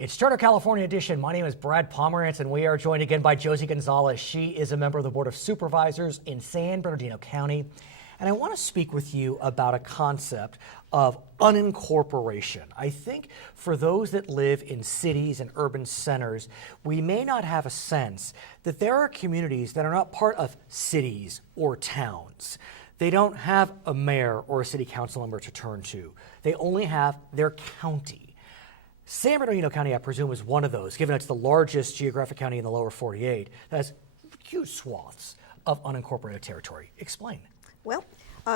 It's Charter California Edition. My name is Brad Pomerance, and we are joined again by Josie Gonzalez. She is a member of the Board of Supervisors in San Bernardino County. And I want to speak with you about a concept of unincorporation. I think for those that live in cities and urban centers, we may not have a sense that there are communities that are not part of cities or towns. They don't have a mayor or a city council member to turn to. They only have their county. San Bernardino County, I presume, is one of those, given it's the largest geographic county in the lower 48, that has huge swaths of unincorporated territory. Explain. Well,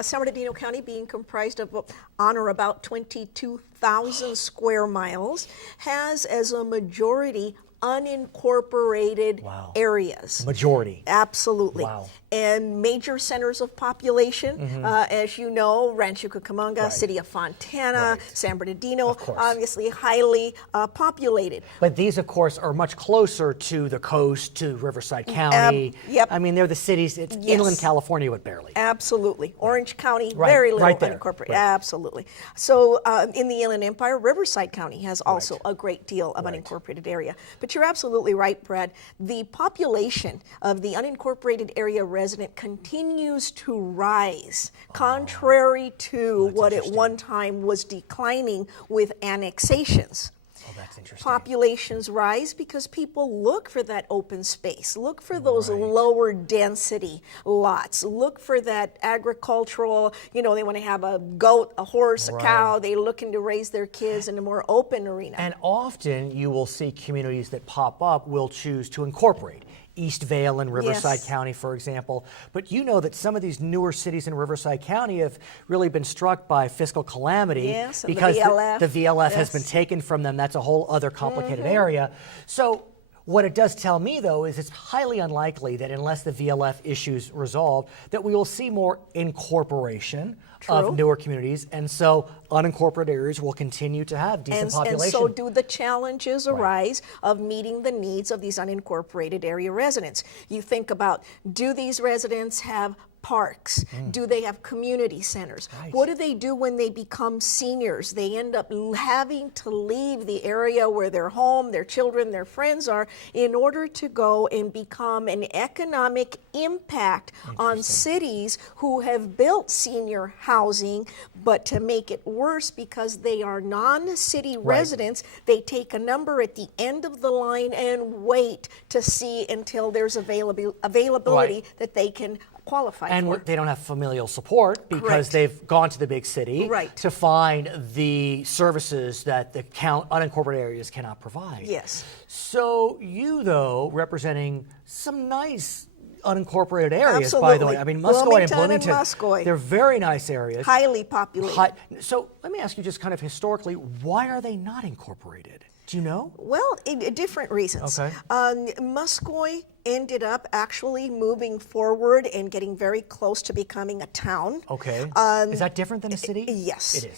San Bernardino County, being comprised of on or about 22,000 square miles, has as a majority unincorporated areas. Majority. Absolutely. Wow. And major centers of population, as you know, Rancho Cucamonga, City of Fontana, San Bernardino, obviously highly populated. But these, of course, are much closer to the coast, to Riverside County. Yep. I mean, they're the cities, it's inland California, but barely. Absolutely. Orange County, very little unincorporated. Absolutely. So in the Inland Empire, Riverside County has also a great deal of unincorporated area. But you're absolutely right, Brad. The population of the unincorporated area resident continues to rise, contrary to what at one time was declining with annexations. That's interesting. Populations rise because people look for that open space, look for those lower density lots, look for that agricultural, you know, they want to have a goat, a horse, a cow, they're looking to raise their kids in a more open arena. And often you will see communities that pop up will choose to incorporate. East Vale in Riverside County, for example. But you know that some of these newer cities in Riverside County have really been struck by fiscal calamity because the VLF has been taken from them. That's a whole other complicated area. So what it does tell me, though, is it's highly unlikely that unless the VLF issues resolved, that we will see more incorporation of newer communities, and so unincorporated areas will continue to have decent population. And so do the challenges arise of meeting the needs of these unincorporated area residents. You think about, do these residents have parks? Do they have community centers? What do they do when they become seniors? They end up having to leave the area where their home, their children, their friends are in order to go and become an economic impact on cities who have built senior housing, but to make it worse because they are non-city residents, they take a number at the end of the line and wait to see until there's availability that they can qualify and for. They don't have familial support because they've gone to the big city to find the services that the unincorporated areas cannot provide. Yes. So you, though, representing some nice unincorporated areas, by the way. I mean, Muscoy and Bloomington, they're very nice areas. Highly populated. So let me ask you just kind of historically, why are they not incorporated? Do you know? Well, different reasons. Muscoy ended up actually moving forward and getting very close to becoming a town. Is that different than a city? Yes. It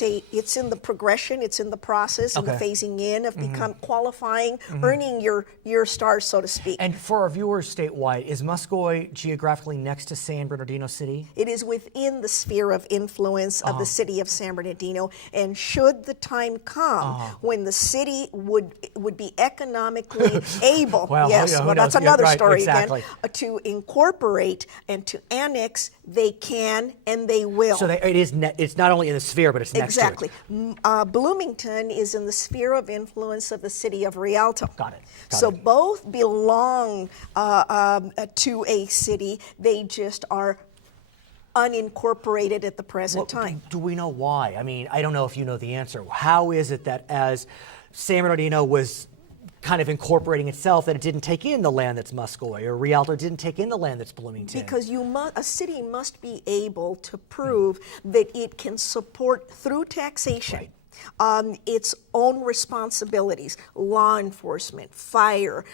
is. It's in the progression, it's in the process, in the phasing in of qualifying, earning your stars, so to speak. And for our viewers statewide, is Muscoy geographically next to San Bernardino City? It is within the sphere of influence of the city of San Bernardino, and should the time come when the city would be economically able, that's another story again, to incorporate and to annex, they can and they will. So it's not only in the sphere, but it's next to it. Bloomington is in the sphere of influence of the city of Rialto. Got it. So both belong to a city. They just are unincorporated at the present time. Do we know why? I mean, I don't know if you know the answer. How is it that as San Bernardino was kind of incorporating itself, that it didn't take in the land that's Muscoy, or Rialto didn't take in the land that's Bloomington? Because a city must be able to prove that it can support through taxation its own responsibilities, law enforcement, fire,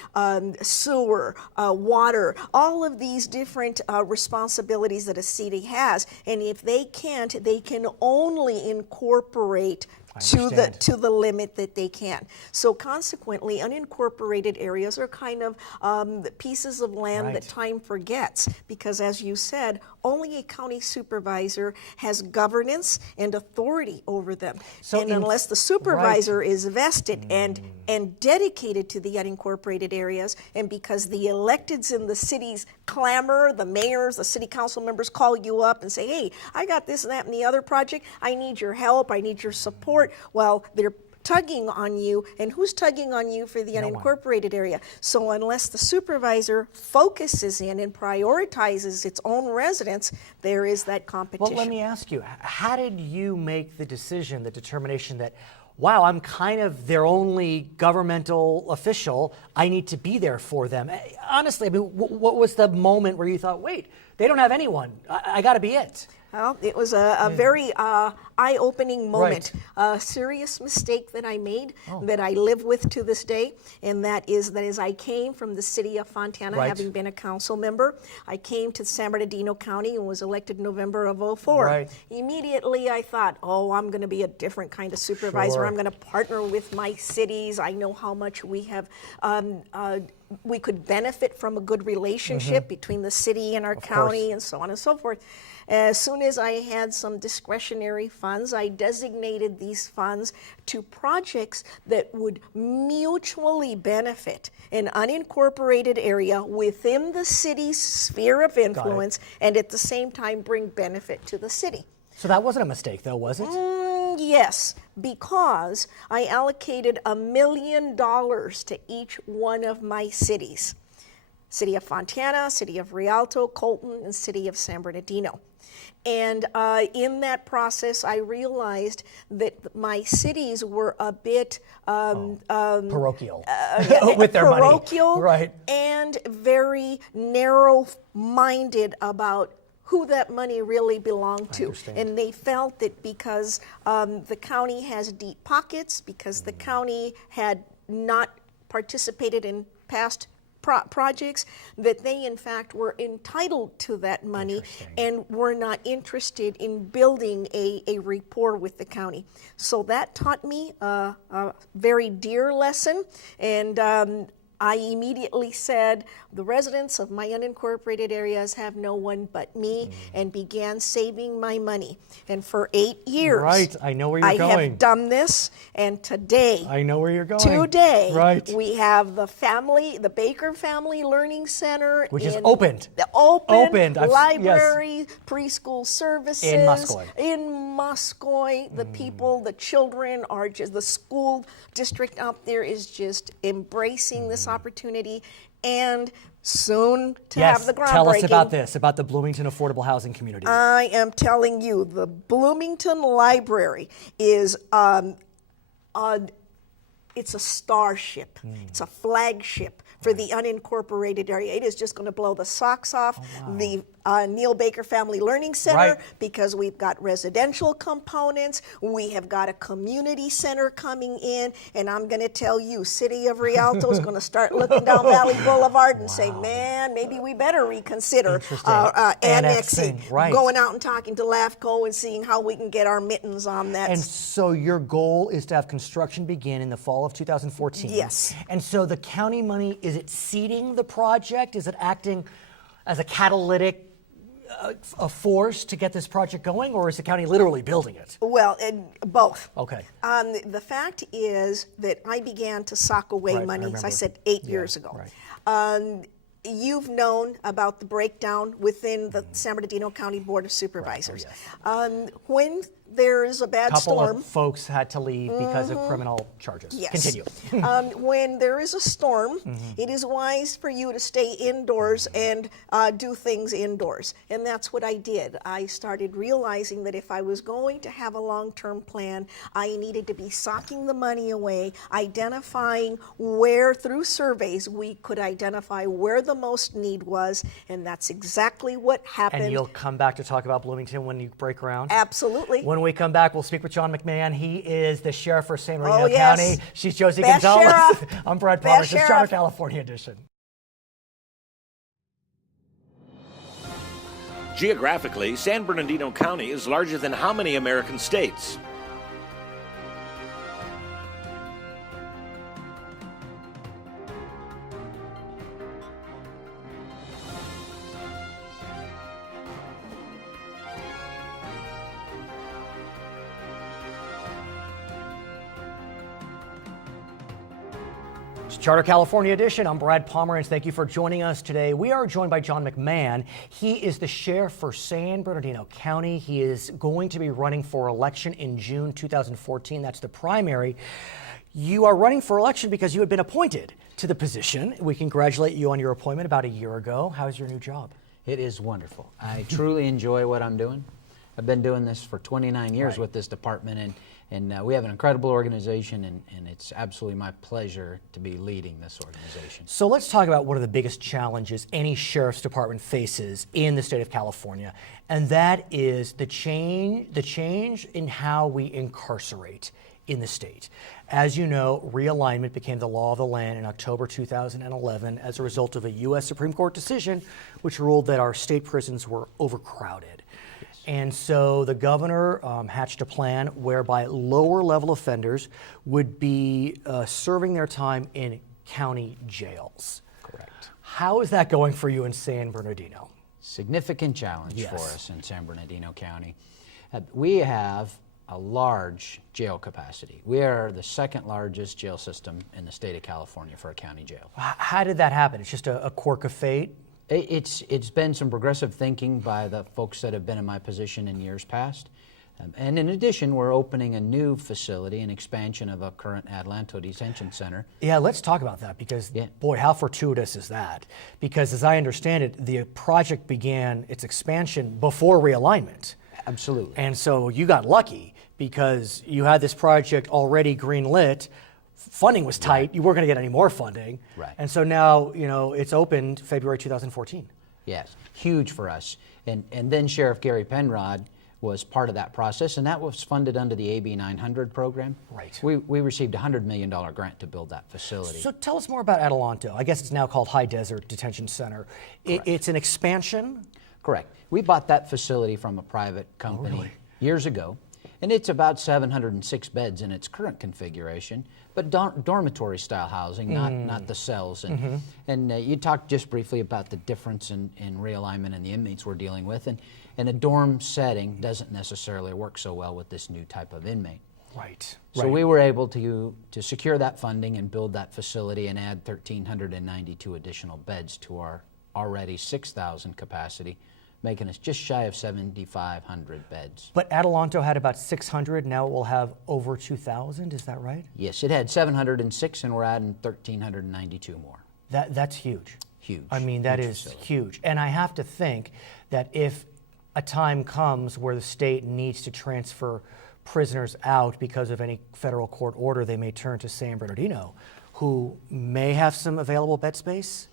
sewer, water, all of these different responsibilities that a city has. And if they can't, they can only incorporate to the limit that they can. So consequently, unincorporated areas are kind of pieces of land that time forgets, because as you said, only a county supervisor has governance and authority over them. So and unless the supervisor is vested and dedicated to the unincorporated areas, and because the electeds in the cities clamor, the mayors, the city council members call you up and say, hey, I got this and that and the other project, I need your help, I need your support. Well, they're tugging on you, and who's tugging on you for the unincorporated area? So unless the supervisor focuses in and prioritizes its own residents, there is that competition. Well, let me ask you, how did you make the decision, the determination that, wow, I'm kind of their only governmental official, I need to be there for them? Honestly, I mean, what was the moment where you thought, wait, they don't have anyone, I got to be it? Well, it was a very eye-opening moment, a serious mistake that I made that I live with to this day, and that is that as I came from the city of Fontana, having been a council member, I came to San Bernardino County and was elected in November of '04. Immediately I thought, oh, I'm going to be a different kind of supervisor. I'm going to partner with my cities. I know how much we have we could benefit from a good relationship between the city and our county and so on and so forth. As soon as I had some discretionary funds, I designated these funds to projects that would mutually benefit an unincorporated area within the city's sphere of influence and at the same time bring benefit to the city. So that wasn't a mistake, though, was it? Yes, because I allocated $1 million to each one of my cities. City of Fontana, City of Rialto, Colton, and City of San Bernardino. And in that process, I realized that my cities were a bit parochial with their parochial money. And very narrow-minded about who that money really belonged to. And they felt that because the county has deep pockets, because the county had not participated in past projects, that they in fact were entitled to that money and were not interested in building a rapport with the county. So that taught me a very dear lesson, and I immediately said, the residents of my unincorporated areas have no one but me, and began saving my money. And for 8 years, I know where you're going. I have done this, and today, I know where you're going. Today, we have the Baker Family Learning Center, which is opened. Opened. Library, preschool services. In Muscoy. In Muscoy, the people, the children are just, the school district out there is just embracing this opportunity, and soon to have the groundbreaking. Tell us about this, about the Bloomington Affordable Housing Community. I am telling you, the Bloomington Library is it's a starship. It's a flagship for the unincorporated area. It is just going to blow the socks off the Neil Baker Family Learning Center, because we've got residential components, we have got a community center coming in, and I'm going to tell you, City of Rialto is going to start looking down Valley Boulevard and say, man, maybe we better reconsider annexing, going out and talking to LAFCO and seeing how we can get our mittens on that. And so your goal is to have construction begin in the fall of 2014. Yes. And so the county money, is it seeding the project? Is it acting as a catalytic a force to get this project going, or is the county literally building it? Well, both. Okay. The fact is that I began to sock away money, as I said, 8 years ago. You've known about the breakdown within the San Bernardino County Board of Supervisors. When there is a bad storm. A couple of folks had to leave because of criminal charges. Continue. When there is a storm, it is wise for you to stay indoors and do things indoors. And that's what I did. I started realizing that if I was going to have a long-term plan, I needed to be socking the money away, identifying where, through surveys, we could identify where the most need was, and that's exactly what happened. And you'll come back to talk about Bloomington when you break ground? Absolutely. When we come back, we'll speak with John McMahon. He is the sheriff for San Bernardino County. She's Josie Gonzalez. I'm Brad Pomerance. It's Charter California Edition. Geographically, San Bernardino County is larger than how many American states? It's Charter California Edition. I'm Brad Pomerance. Thank you for joining us today. We are joined by John McMahon. He is the sheriff for San Bernardino County. He is going to be running for election in June 2014. That's the primary. You are running for election because you had been appointed to the position. We congratulate you on your appointment about a year ago. How's your new job? It is wonderful. I truly enjoy what I'm doing. I've been doing this for 29 years with this department, and we have an incredible organization, and it's absolutely my pleasure to be leading this organization. So let's talk about one of the biggest challenges any sheriff's department faces in the state of California, and that is the change in how we incarcerate in the state. As you know, realignment became the law of the land in October 2011 as a result of a U.S. Supreme Court decision which ruled that our state prisons were overcrowded. And so the governor hatched a plan whereby lower level offenders would be serving their time in county jails. Correct. How is that going for you in San Bernardino? Significant challenge Yes. for us in San Bernardino County. We have a large jail capacity. We are the second largest jail system in the state of California for a county jail. How did that happen? It's just a quirk of fate? It's been some progressive thinking by the folks that have been in my position in years past. And in addition, we're opening a new facility, an expansion of a current Adelanto detention center. Yeah, let's talk about that because, boy, how fortuitous is that? Because as I understand it, the project began its expansion before realignment. Absolutely. And so you got lucky because you had this project already green-lit. Funding was tight. Right. You weren't going to get any more funding. Right. And so now, it's opened February 2014. Yes, huge for us. And then Sheriff Gary Penrod was part of that process, and that was funded under the AB 900 program. Right. We received a $100 million grant to build that facility. So tell us more about Adelanto. I guess it's now called High Desert Detention Center. It's an expansion? Correct. We bought that facility from a private company years ago, and it's about 706 beds in its current configuration, but dormitory style housing, not the cells. And you talked just briefly about the difference in realignment and the inmates we're dealing with, and a dorm setting doesn't necessarily work so well with this new type of inmate. Right. So we were able to secure that funding and build that facility and add 1,392 additional beds to our already 6,000 capacity, making us just shy of 7,500 beds. But Adelanto had about 600. Now it will have over 2,000. Is that right? Yes, it had 706, and we're adding 1,392 more. That's huge. Huge. I mean, that Huge is facility. huge. And I have to think that if a time comes where the state needs to transfer prisoners out because of any federal court order, they may turn to San Bernardino, who may have some available bed space.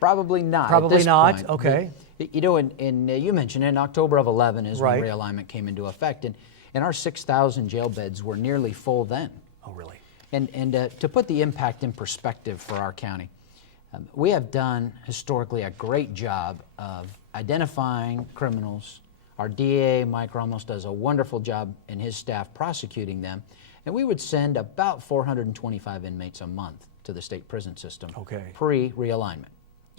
Probably not. Probably at this not. point. Okay. You mentioned in October of 11 is Right. when realignment came into effect, and our 6,000 jail beds were nearly full then. Oh, really? And to put the impact in perspective for our county, we have done historically a great job of identifying criminals. Our DA, Mike Ramos, does a wonderful job and his staff prosecuting them, and we would send about 425 inmates a month to the state prison system pre-realignment.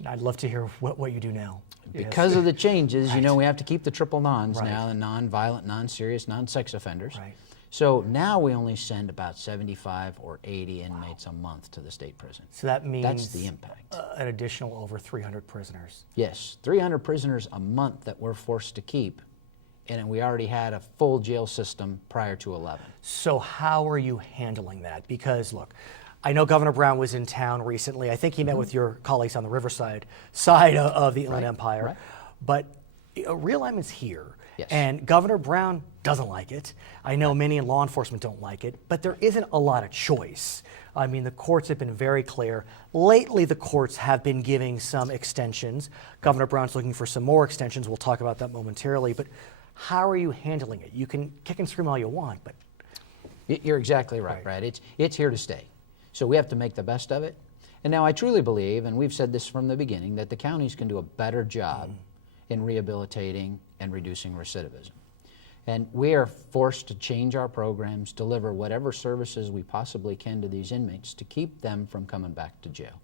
I'd love to hear what you do now. Because of the changes, we have to keep the triple nons Right. now, the non-violent, non-serious, non-sex offenders. Right. So now we only send about 75 or 80 inmates a month to the state prison. So that means That's the impact. An additional over 300 prisoners. Yes, 300 prisoners a month that we're forced to keep, and we already had a full jail system prior to 11. So how are you handling that? Because look, I know Governor Brown was in town recently. I think he met with your colleagues on the Riverside side of the Inland Empire. Right. But realignment's here. Yes. And Governor Brown doesn't like it. I know many in law enforcement don't like it, but there isn't a lot of choice. I mean, the courts have been very clear. Lately, the courts have been giving some extensions. Governor Brown's looking for some more extensions. We'll talk about that momentarily. But how are you handling it? You can kick and scream all you want, but... You're exactly right, Brad. It's here to stay. So we have to make the best of it. And now I truly believe, and we've said this from the beginning, that the counties can do a better job in rehabilitating and reducing recidivism. And we are forced to change our programs, deliver whatever services we possibly can to these inmates to keep them from coming back to jail.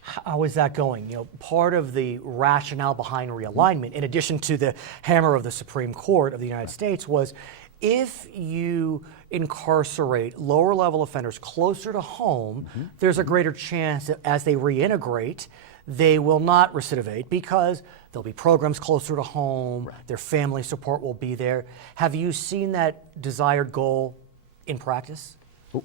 How is that going? Part of the rationale behind realignment, in addition to the hammer of the Supreme Court of the United States, was if you incarcerate lower level offenders closer to home, there's a greater chance that as they reintegrate, they will not recidivate because there'll be programs closer to home, their family support will be there. Have you seen that desired goal in practice?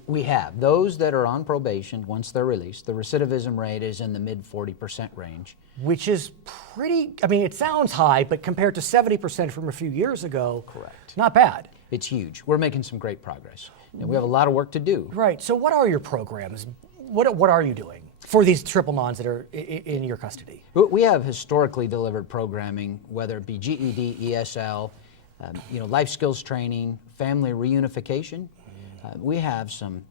We have. Those that are on probation, once they're released, the recidivism rate is in the mid 40% range. Which is pretty, I mean, it sounds high, but compared to 70% from a few years ago, Correct. Not bad. It's huge. We're making some great progress. And we have a lot of work to do. Right. So what are your programs? What are you doing for these triple nons that are in your custody? We have historically delivered programming, whether it be GED, ESL, life skills training, family reunification. We have some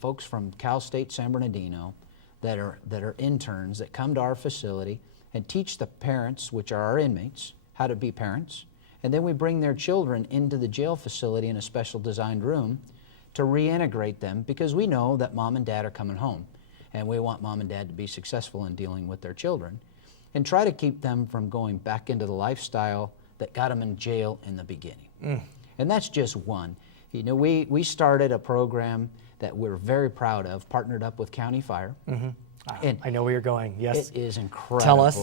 folks from Cal State San Bernardino that are interns that come to our facility and teach the parents, which are our inmates, how to be parents. And then we bring their children into the jail facility in a special designed room to reintegrate them, because we know that mom and dad are coming home. And we want mom and dad to be successful in dealing with their children and try to keep them from going back into the lifestyle that got them in jail in the beginning. And that's just one. We started a program that we're very proud of, partnered up with County Fire. And I know where you're going. Yes. it is incredible. Tell us.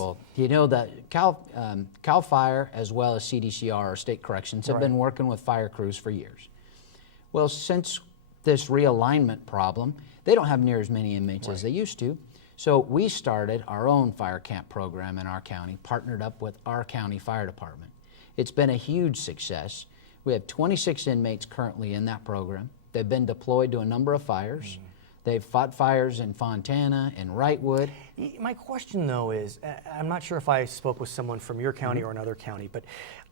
That Cal Fire as well as CDCR, or State Corrections, have been working with fire crews for years. Well, since this realignment problem, they don't have near as many inmates as they used to. So we started our own fire camp program in our county, partnered up with our county fire department. It's been a huge success. We have 26 inmates currently in that program. They've been deployed to a number of fires. They've fought fires in Fontana and Wrightwood. My question, though, is I'm not sure if I spoke with someone from your county or another county, but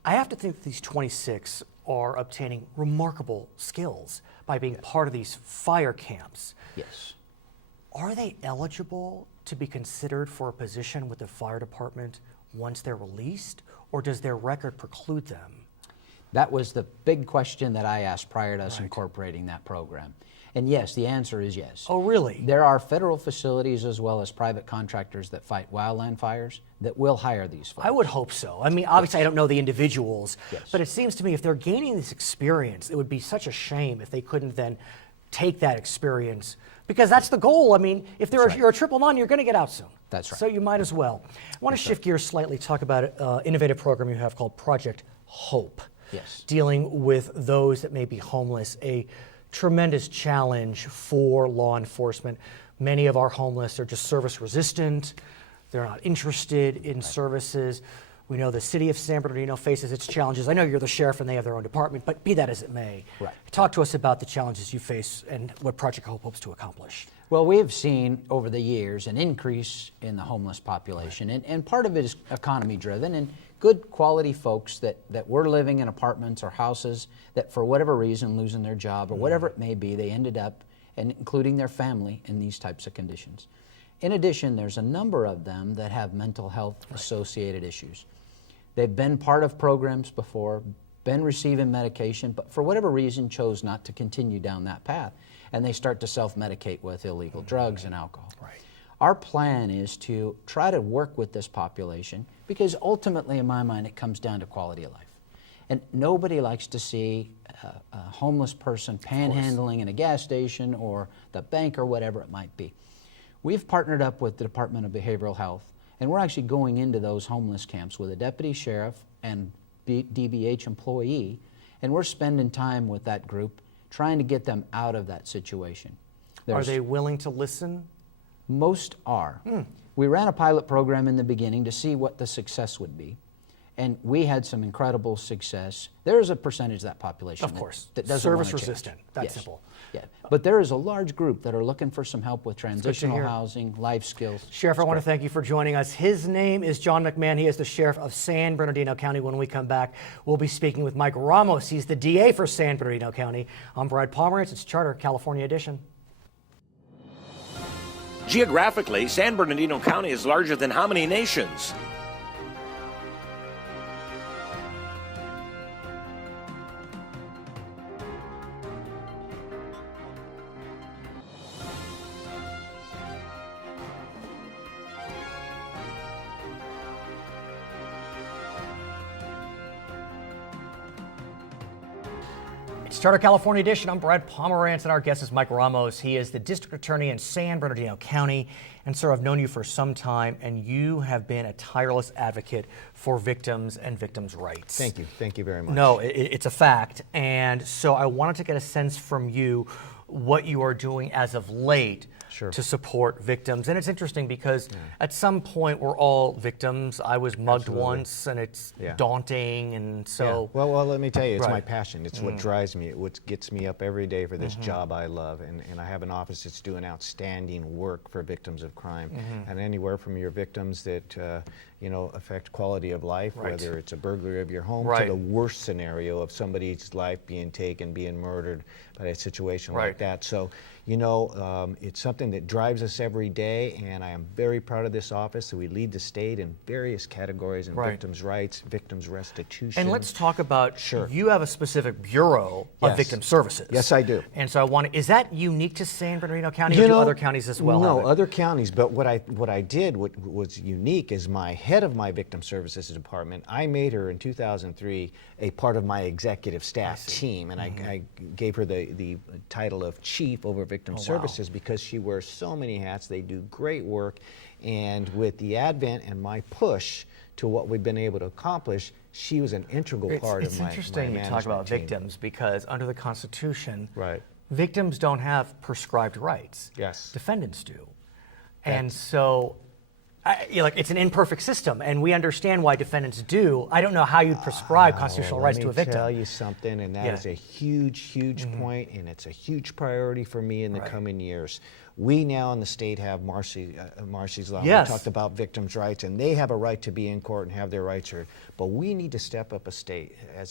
I have to think that these 26 are obtaining remarkable skills by being part of these fire camps. Yes. Are they eligible to be considered for a position with the fire department once they're released, or does their record preclude them? That was the big question that I asked prior to us incorporating that program. And yes, the answer is yes. Oh, really? There are federal facilities as well as private contractors that fight wildland fires that will hire these folks. I would hope so. I mean, obviously, I don't know the individuals, Yes. but it seems to me if they're gaining this experience, it would be such a shame if they couldn't then take that experience, because that's the goal. I mean, if you're a triple non, you're going to get out soon. That's right. So you might as well. I want to shift gears slightly, talk about an innovative program you have called Project Hope. Yes. Dealing with those that may be homeless, a tremendous challenge for law enforcement. Many of our homeless are just service resistant. They're not interested in services. We know the city of San Bernardino faces its challenges. I know you're the sheriff and they have their own department, but be that as it may, talk to us about the challenges you face and what Project Hope hopes to accomplish. Well, we have seen over the years an increase in the homeless population, and part of it is economy driven, and good quality folks that were living in apartments or houses that for whatever reason, losing their job or whatever it may be, they ended up, and including their family, in these types of conditions. In addition, there's a number of them that have mental health associated issues. They've been part of programs before, been receiving medication, but for whatever reason chose not to continue down that path, and they start to self-medicate with illegal drugs and alcohol. Our plan is to try to work with this population, because ultimately, in my mind, it comes down to quality of life. And nobody likes to see a homeless person panhandling in a gas station or the bank or whatever it might be. We've partnered up with the Department of Behavioral Health, and we're actually going into those homeless camps with a deputy sheriff and DBH employee, and we're spending time with that group trying to get them out of that situation. Are they willing to listen? Most are. We ran a pilot program in the beginning to see what the success would be, and we had some incredible success. There is a percentage of that population Of course. that doesn't Service want to change. resistant. That's Yes. simple. Yeah, but there is a large group that are looking for some help with transitional hear. housing, life skills. Sheriff, I want to thank you for joining us. His name is John McMahon. He is the Sheriff of San Bernardino County. When we come back, we'll be speaking with Mike Ramos. He's the DA for San Bernardino County. I'm Brad Pomerance. It's Charter California Edition. Geographically, San Bernardino County is larger than how many nations? It's Starter California Edition. I'm Brad Pomerance, and our guest is Mike Ramos. He is the district attorney in San Bernardino County. And sir, I've known you for some time, and you have been a tireless advocate for victims and victims' rights. Thank you. Thank you very much. No, it's a fact. And so I wanted to get a sense from you what you are doing as of late to support victims. And it's interesting because at some point we're all victims. I was mugged once, and it's daunting, and so... Well, let me tell you, it's my passion. It's what drives me. It's what gets me up every day for this job I love. And I have an office that's doing outstanding work for victims of crime. And anywhere from your victims that affect quality of life, whether it's a burglary of your home to the worst scenario of somebody's life being taken, being murdered by a situation like that. So, it's something that drives us every day, and I am very proud of this office. So we lead the state in various categories in victims' rights, victims' restitution. And let's talk about, you have a specific bureau of victim services. Yes, I do. And so is that unique to San Bernardino County, or do other counties as well? No, other counties, but what I did, what was unique is my head of my victim services department, I made her in 2003 a part of my executive staff team, and I gave her the title of chief over victim services because she wears so many hats. They do great work, and with the advent and my push to what we've been able to accomplish, she was an integral part of my It's interesting you talk about victims because under the Constitution, victims don't have prescribed rights. Yes. Defendants do. And so it's an imperfect system, and we understand why defendants do. I don't know how you'd prescribe constitutional rights to a victim. Let me tell you something, and that is a huge point, and it's a huge priority for me in the coming years. We now in the state have Marcy's Law. We talked about victims' rights, and they have a right to be in court and have their rights heard. But we need to step up as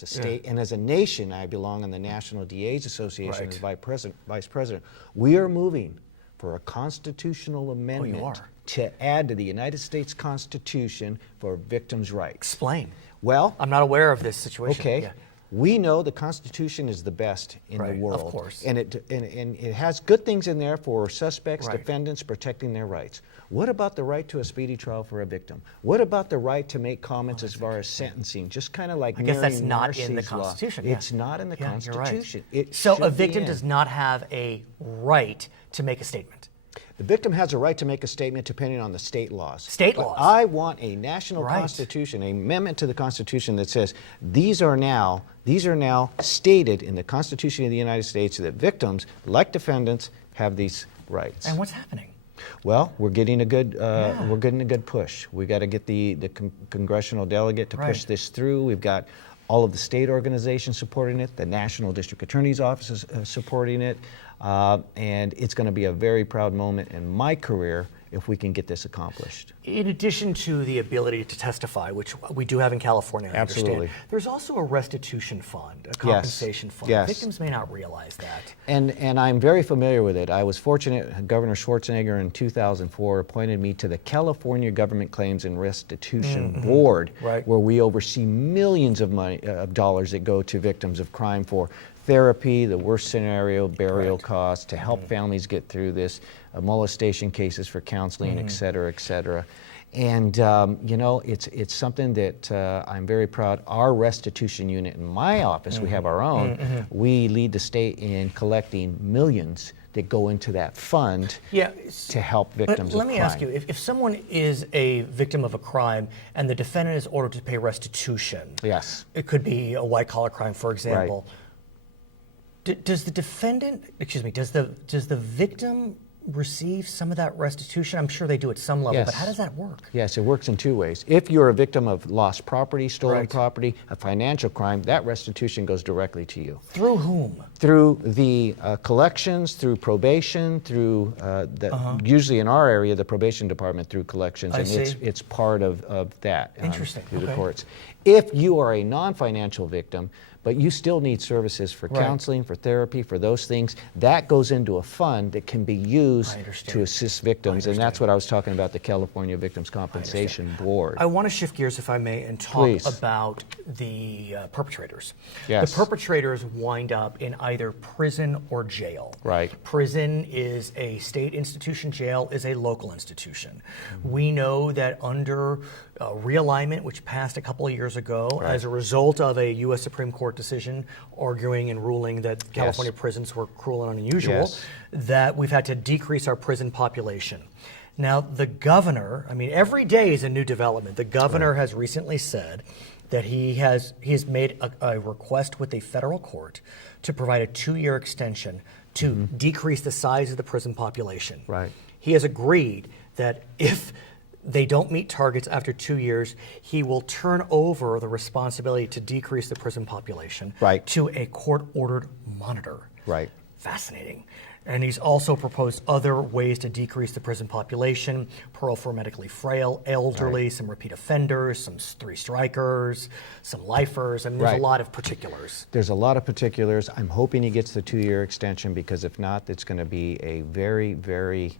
a state, and as a nation. I belong in the National DA's Association as vice president. We are moving for a constitutional amendment to add to the United States Constitution for victims' rights. Explain. Well, I'm not aware of this situation. Okay. We know the Constitution is the best in the world. Of course. And it has good things in there for suspects, defendants, protecting their rights. What about the right to a speedy trial for a victim? What about the right to make comments as far as sentencing? Just kind of like I guess that's not Marcy's in the Constitution. It's not in the Constitution. So a victim does not have a right to make a statement. The victim has a right to make a statement depending on the state laws. State laws. I want a national constitution, an amendment to the Constitution that says these are now stated in the Constitution of the United States that victims, like defendants, have these rights. And what's happening? Well, we're getting a good push. We got to get the congressional delegate to push this through. We've got all of the state organizations supporting it. The National District Attorney's Office is supporting it. And it's going to be a very proud moment in my career if we can get this accomplished. In addition to the ability to testify, which we do have in California, I understand, there's also a restitution fund, a compensation fund. Victims may not realize that. And I'm very familiar with it. I was fortunate, Governor Schwarzenegger in 2004 appointed me to the California Government Claims and Restitution Board, where we oversee millions of dollars that go to victims of crime for therapy, the worst scenario, burial costs, to help families get through this, molestation cases for counseling, et cetera, et cetera. And, it's something that I'm very proud. Our restitution unit in my office, we have our own, we lead the state in collecting millions that go into that fund to help victims of crime. Let me ask you, if someone is a victim of a crime and the defendant is ordered to pay restitution, it could be a white-collar crime, for example, does the victim receive some of that restitution? I'm sure they do at some level, but how does that work? Yes, it works in two ways. If you're a victim of lost property, stolen property, a financial crime, that restitution goes directly to you. Through whom? Through the collections, through probation, through usually in our area, the probation department through collections, it's part of that. Interesting. Through the courts. If you are a non-financial victim, but you still need services for counseling, for therapy, for those things, that goes into a fund that can be used to assist victims, and that's what I was talking about, the California Victims Compensation Board. I want to shift gears, if I may, and talk about the perpetrators. The perpetrators wind up in either prison or jail. Prison is a state institution, jail is a local institution. We know that under realignment, which passed a couple of years ago as a result of a U.S. Supreme Court decision arguing and ruling that California prisons were cruel and unusual, that we've had to decrease our prison population. Now, the governor, I mean, every day is a new development. The governor has recently said that he has made a request with the federal court to provide a 2-year extension to decrease the size of the prison population. Right. He has agreed that if they don't meet targets after 2 years, he will turn over the responsibility to decrease the prison population to a court-ordered monitor. Right. Fascinating. And he's also proposed other ways to decrease the prison population: parole for medically frail, elderly, some repeat offenders, some 3 strikers, some lifers. I mean, there's a lot of particulars. There's a lot of particulars. I'm hoping he gets the 2-year extension, because if not, it's going to be a very, very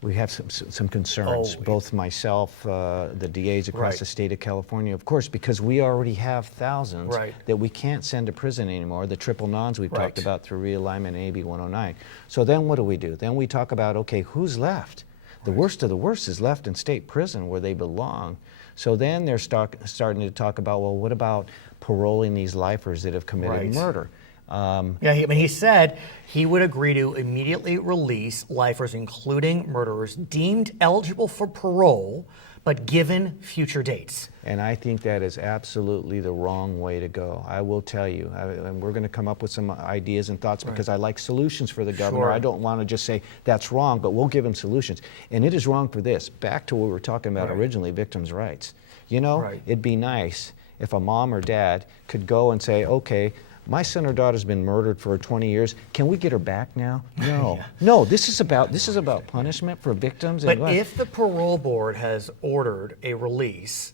we have some concerns, both myself, the DAs across the state of California, of course, because we already have thousands that we can't send to prison anymore, the triple nons we've talked about through realignment and AB 109. So then what do? Then we talk about, okay, who's left? The worst of the worst is left in state prison where they belong. So then they're starting to talk about, well, what about paroling these lifers that have committed murder? He said he would agree to immediately release lifers, including murderers, deemed eligible for parole, but given future dates. And I think that is absolutely the wrong way to go. I will tell you, and we're going to come up with some ideas and thoughts, because I like solutions for the governor. I don't want to just say that's wrong, but we'll give him solutions. And it is wrong for this. Back to what we were talking about originally, victims' rights. You know, it'd be nice if a mom or dad could go and say, okay, my son or daughter's been murdered for 20 years. Can we get her back now? No. No, this is about punishment for victims. But if the parole board has ordered a release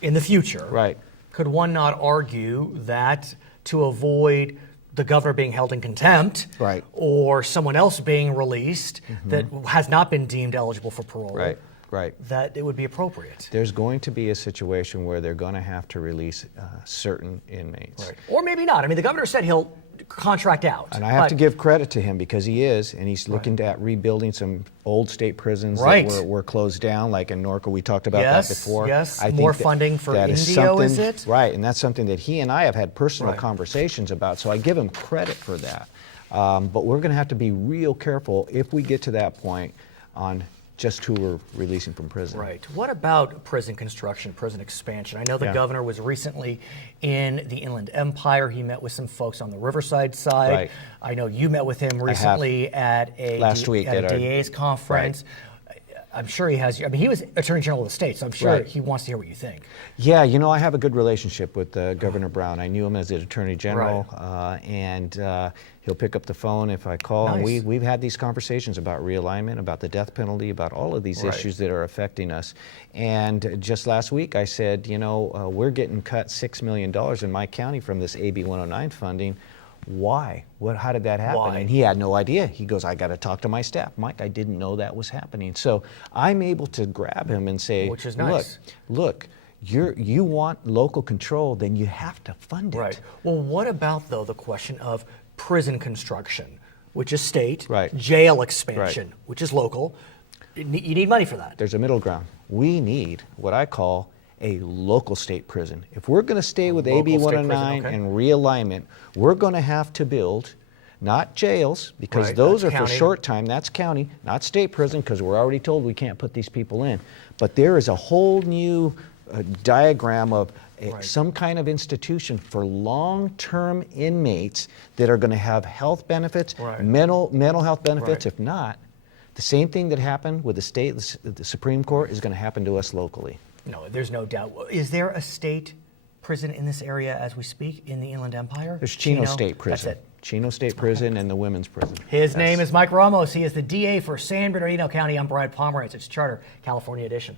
in the future, could one not argue that to avoid the governor being held in contempt or someone else being released that has not been deemed eligible for parole, that it would be appropriate? There's going to be a situation where they're going to have to release certain inmates. Or maybe not. I mean, the governor said he'll contract out. And I have to give credit to him, because he is, and he's looking at rebuilding some old state prisons that were closed down, like in Norco. We talked about that before. I think more funding for Indio, is it? Right, and that's something that he and I have had personal conversations about, so I give him credit for that. But we're going to have to be real careful if we get to that point on just who we're releasing from prison. What about prison construction, prison expansion? I know the governor was recently in the Inland Empire. He met with some folks on the Riverside side. I know you met with him recently at a DA's conference. I'm sure he has. I mean, he was Attorney General of the state, so I'm sure he wants to hear what you think. Yeah, you know, I have a good relationship with Governor Brown. I knew him as the Attorney General, and he'll pick up the phone if I call. And we've had these conversations about realignment, about the death penalty, about all of these issues that are affecting us. And just last week I said, you know, we're getting cut $6 million in my county from this AB 109 funding. Why? How did that happen? And he had no idea. He goes, I got to talk to my staff. Mike, I didn't know that was happening. So I'm able to grab him and say, which is nice. Look, you want local control, then you have to fund it. Well, what about, though, the question of prison construction, which is state, jail expansion, which is local? You need money for that. There's a middle ground. We need what I call a local state prison. If we're going to stay with AB 109 and realignment, we're going to have to build not jails, because those are for short time. That's county, not state prison, because we're already told we can't put these people in. But there is a whole new diagram of some kind of institution for long-term inmates that are going to have health benefits, mental health benefits. If not, the same thing that happened with the state, the Supreme Court, is going to happen to us locally. No, there's no doubt. Is there a state prison in this area as we speak in the Inland Empire? There's Chino State Prison. That's it. Chino State Prison and the women's prison. His name is Mike Ramos. He is the DA for San Bernardino County. I'm Brad Pomerance. It's Charter, California Edition.